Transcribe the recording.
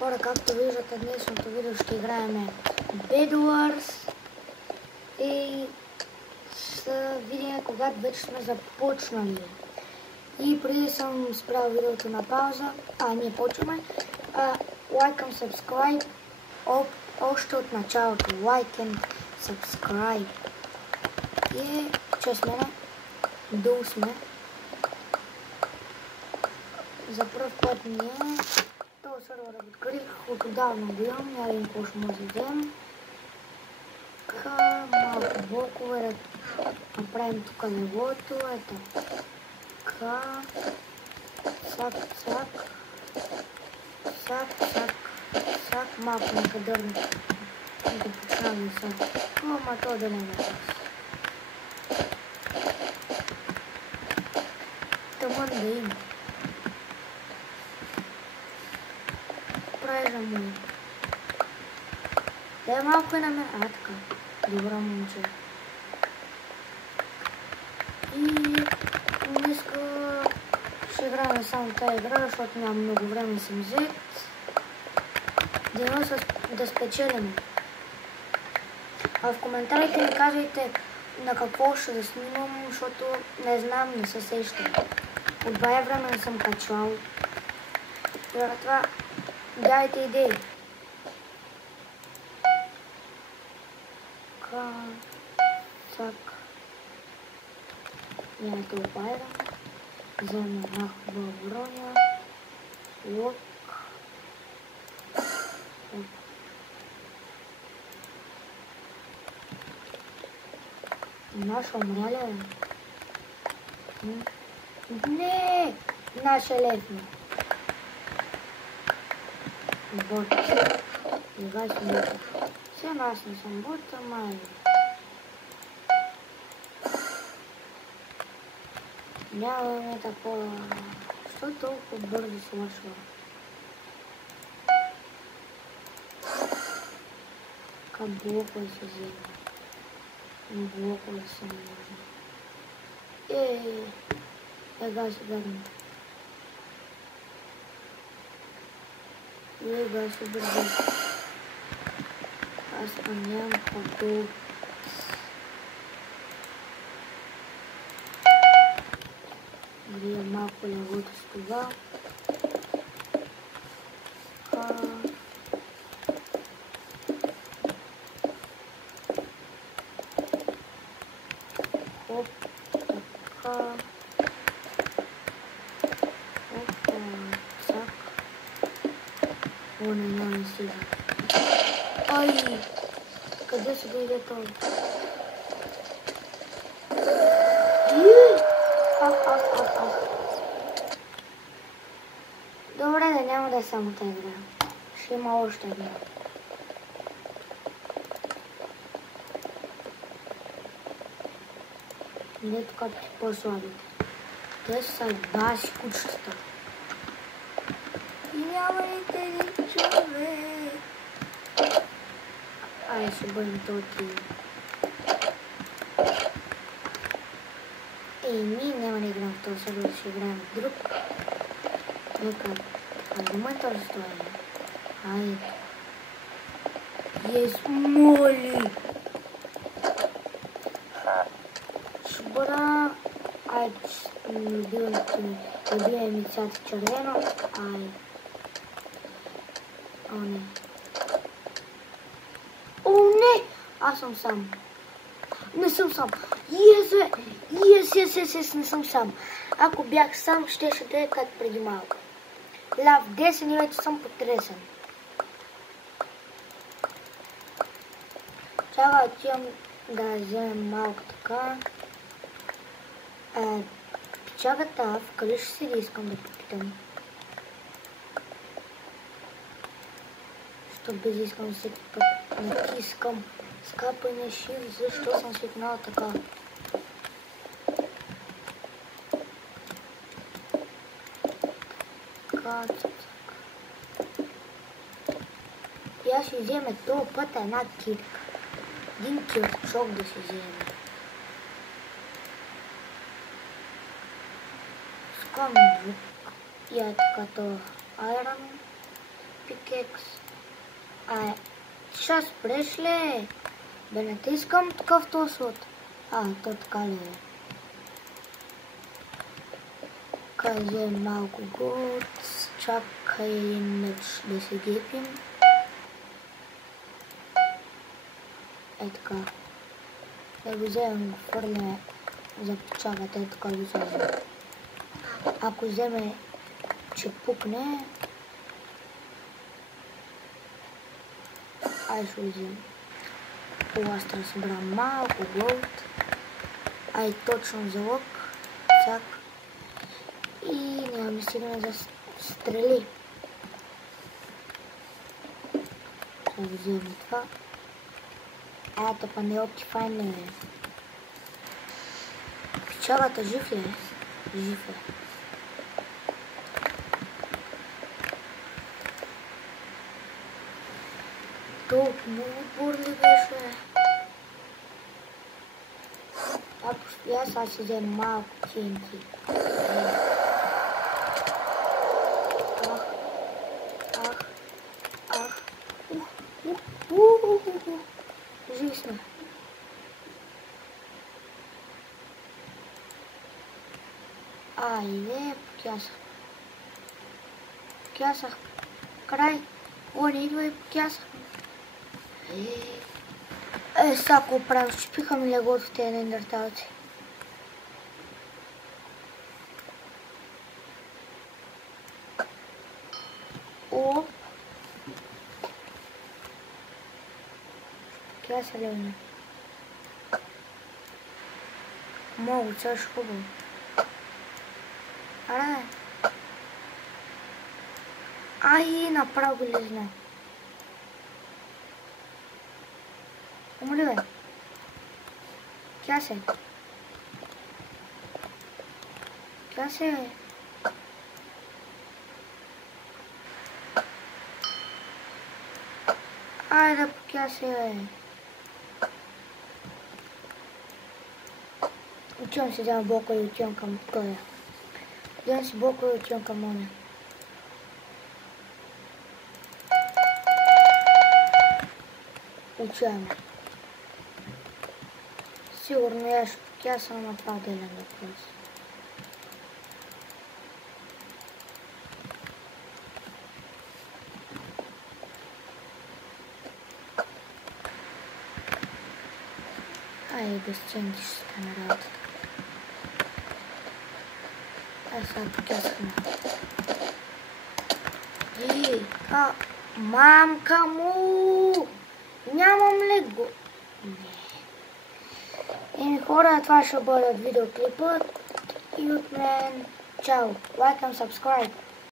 Хора, както виждате, днешното видео ще играем Bed Wars и ще видим когато вече сме започнали. И преди съм спрял видеото на пауза, ние почваме. Like and subscribe още от началото. Like and subscribe. И чрез мене долу сме. За пръв път ми е този сервер открих, отдавна го имам, няма видим какво ще може да вземем. Така, малко блокове, да направим тук леглото, ето. Така, цак, малко некадърно да почнем да са. Ама то да не е на тъмън да има. Правя му. Дай малко и на мен. Така. Добра момче. И днеска ще играем само тази игра, защото нямам много време да съм взет. Да спечелим. А в коментарите ми казвайте на какво ще да снимам, защото не знам, не се сещам. От бая време не съм качвал. За това дайте идеи. Цак. Няма да опайвам. Взема една хубава броня. Лук. Наша умря ли? Не! Наша левна. Вот. Играй с бота. Все нас не съм бота, май. Нямаме такова. Що толкова бързо свършва? Как блокове се взема? Блокове са не нужни. Ега се гадна. Ега се бързо. Аз нямам като... Грия малко левото с това. Хоп, така. Опа, цак. О, не стига. Ай! Къде се дойде това? Добре, да няма да е само тази игра. Ще има още една. Не тук по-слабите. Те са баси кучетата. И няма ли тези човек? Ай, ще бъдем тоти. Ние няма да играем в този сервер, ще играем в друг. Нека, до моята разстояние. Ай. Ес, моли! Шбара. Ай, любия ми цвят червено. Ай. О, не. О, не! Аз съм сам. Не съм сам. Yes, не съм сам. Ако бях сам, щеше да е как преди малко. Ляв десен и вече съм потресен. Сега отивам да вземем малко така. Печагата вкъде ще седи, искам да попитам. Що без искам всеки път натискам скапане shift, защо съм свикнала така. И аз ще вземе този път една кирка. Един кирчок да се вземе. Скам звук. И е така това. Iron. пикекс. Ще спреш ли? Бе, не те искам такъв тосот. То така ли е? Кай взем малко голд. Чакай меч да се гепим. Така. Да го вземем, хвърляме за печагата, така го вземем. Ако вземе, че пукне, ще го вземем. Аз трябва да събрам малко голд. Точно за лък. Цак. И няма ми стигне за стрели. Ще го вземем това. Па не оптифайне е. Печагата жив ли е? Жив е. Толкова много отбор ли беше? Аз си взем малко TNT. Жив сме. Айде, покясах. Покясах. Край. Не идва и покясах. Сега го правим, щипиха ми леглото в тези нендерталци. Оп. Покяса левна. Много, цяш хубаво. Направо ли знае. Умри, бе. Кя се? Айде, кя се, бе. Отивам си взема блока и отивам към този. Вземам си блока и отивам към оня. Отиваме. Сигурно я ще покяса на това делен въпрос. Без ценки ще стане работата. Сега покясахме. Мамка му! Нямам ли го? Не. Хора, това ще бъде видеоклипът и от мен. Чао! Лайкам, subscribe.